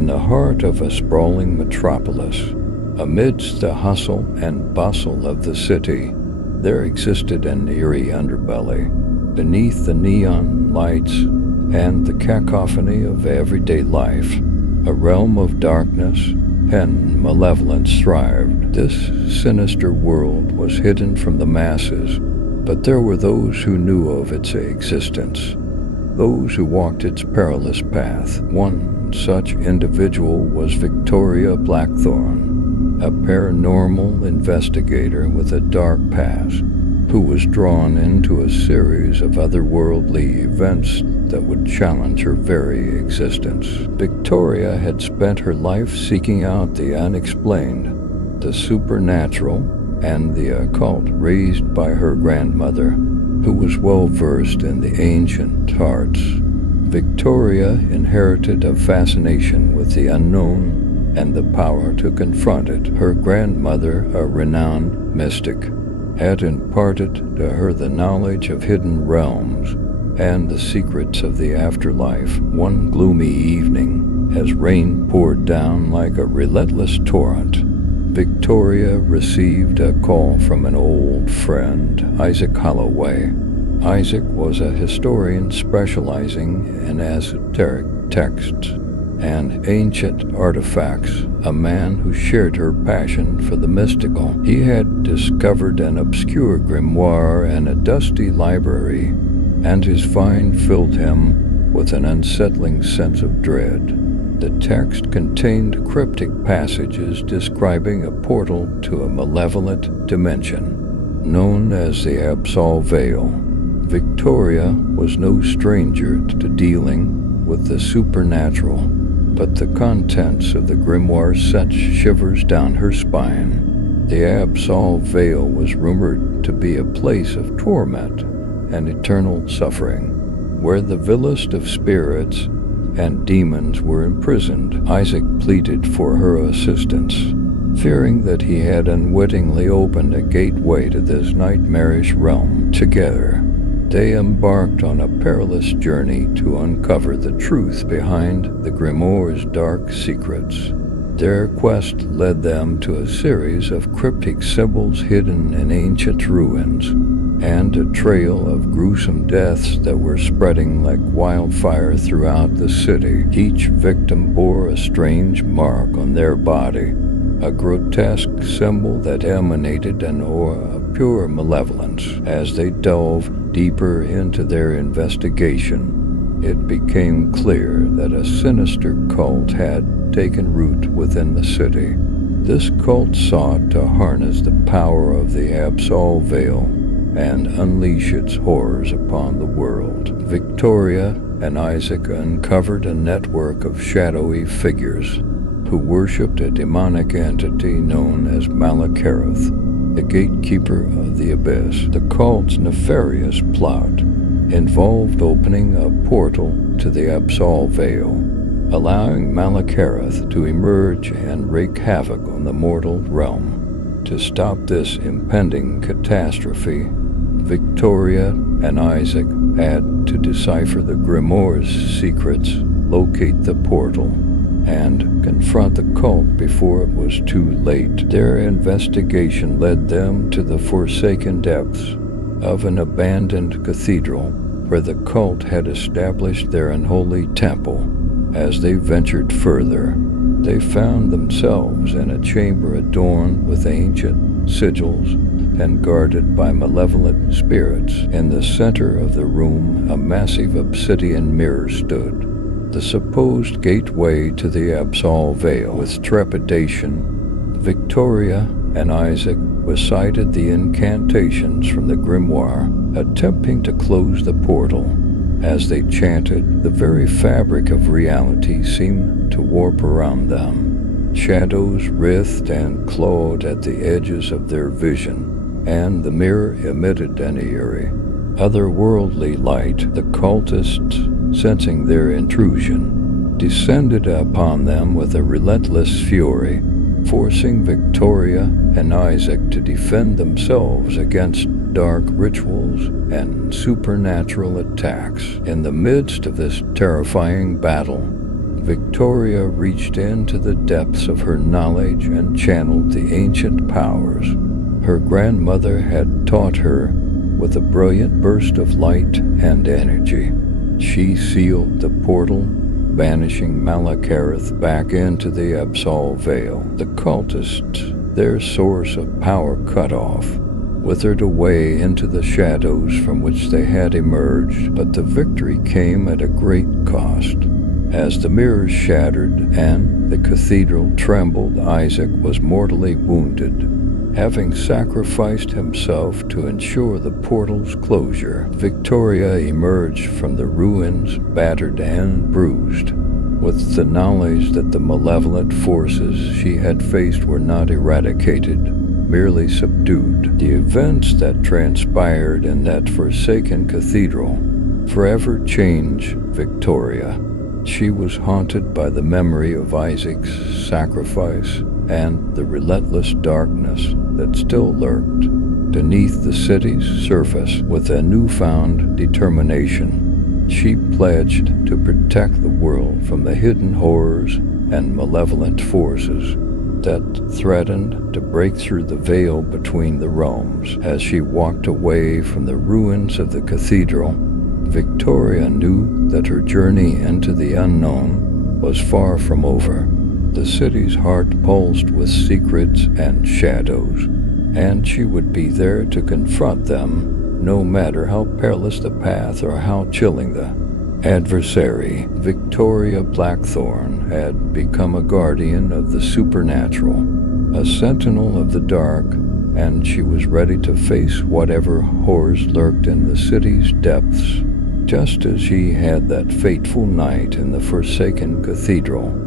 In the heart of a sprawling metropolis, amidst the hustle and bustle of the city, there existed an eerie underbelly. Beneath the neon lights and the cacophony of everyday life, a realm of darkness and malevolence thrived. This sinister world was hidden from the masses, but there were those who knew of its existence, those who walked its perilous path. One such individual was Victoria Blackthorn, a paranormal investigator with a dark past, who was drawn into a series of otherworldly events that would challenge her very existence. Victoria had spent her life seeking out the unexplained, the supernatural, and the occult, raised by her grandmother, who was well versed in the ancient arts. Victoria inherited a fascination with the unknown and the power to confront it. Her grandmother, a renowned mystic, had imparted to her the knowledge of hidden realms and the secrets of the afterlife. One gloomy evening, as rain poured down like a relentless torrent, Victoria received a call from an old friend, Isaac Holloway. Isaac was a historian specializing in esoteric texts and ancient artifacts, a man who shared her passion for the mystical. He had discovered an obscure grimoire in a dusty library, and his find filled him with an unsettling sense of dread. The text contained cryptic passages describing a portal to a malevolent dimension, known as the Abyssal Veil. Victoria was no stranger to dealing with the supernatural, but the contents of the grimoire sent shivers down her spine. The Abyssal Veil was rumored to be a place of torment and eternal suffering, where the vilest of spirits and demons were imprisoned. Isaac pleaded for her assistance, fearing that he had unwittingly opened a gateway to this nightmarish realm. Together, they embarked on a perilous journey to uncover the truth behind the grimoire's dark secrets. Their quest led them to a series of cryptic symbols hidden in ancient ruins, and a trail of gruesome deaths that were spreading like wildfire throughout the city. Each victim bore a strange mark on their body, a grotesque symbol that emanated an aura of pure malevolence. As they delved deeper into their investigation, it became clear that a sinister cult had taken root within the city. This cult sought to harness the power of the Abyssal Veil and unleash its horrors upon the world. Victoria and Isaac uncovered a network of shadowy figures who worshipped a demonic entity known as Malakaroth, the gatekeeper of the abyss. The cult's nefarious plot involved opening a portal to the Abyssal Veil, allowing Malakaroth to emerge and wreak havoc on the mortal realm. To stop this impending catastrophe, Victoria and Isaac had to decipher the grimoire's secrets, locate the portal, and confront the cult before it was too late. Their investigation led them to the forsaken depths of an abandoned cathedral where the cult had established their unholy temple. As they ventured further, they found themselves in a chamber adorned with ancient sigils and guarded by malevolent spirits. In the center of the room, a massive obsidian mirror stood, the supposed gateway to the Abyssal Veil. With trepidation, Victoria and Isaac recited the incantations from the grimoire, attempting to close the portal. As they chanted, the very fabric of reality seemed to warp around them. Shadows writhed and clawed at the edges of their vision, and the mirror emitted an eerie, otherworldly light. The cultists, sensing their intrusion, descended upon them with a relentless fury, forcing Victoria and Isaac to defend themselves against dark rituals and supernatural attacks. In the midst of this terrifying battle, Victoria reached into the depths of her knowledge and channeled the ancient powers her grandmother had taught her. With a brilliant burst of light and energy, she sealed the portal, banishing Malakaroth back into the Abyssal Veil. The cultists, their source of power cut off, withered away into the shadows from which they had emerged, but the victory came at a great cost. As the mirrors shattered and the cathedral trembled, Isaac was mortally wounded. Having sacrificed himself to ensure the portal's closure, Victoria emerged from the ruins battered and bruised, with the knowledge that the malevolent forces she had faced were not eradicated, merely subdued. The events that transpired in that forsaken cathedral forever changed Victoria. She was haunted by the memory of Isaac's sacrifice and the relentless darkness that still lurked beneath the city's surface. With a newfound determination, she pledged to protect the world from the hidden horrors and malevolent forces that threatened to break through the veil between the realms. As she walked away from the ruins of the cathedral, Victoria knew that her journey into the unknown was far from over. The city's heart pulsed with secrets and shadows, and she would be there to confront them, no matter how perilous the path or how chilling the adversary. Victoria Blackthorn had become a guardian of the supernatural, a sentinel of the dark, and she was ready to face whatever horrors lurked in the city's depths. Just as she had that fateful night in the forsaken cathedral,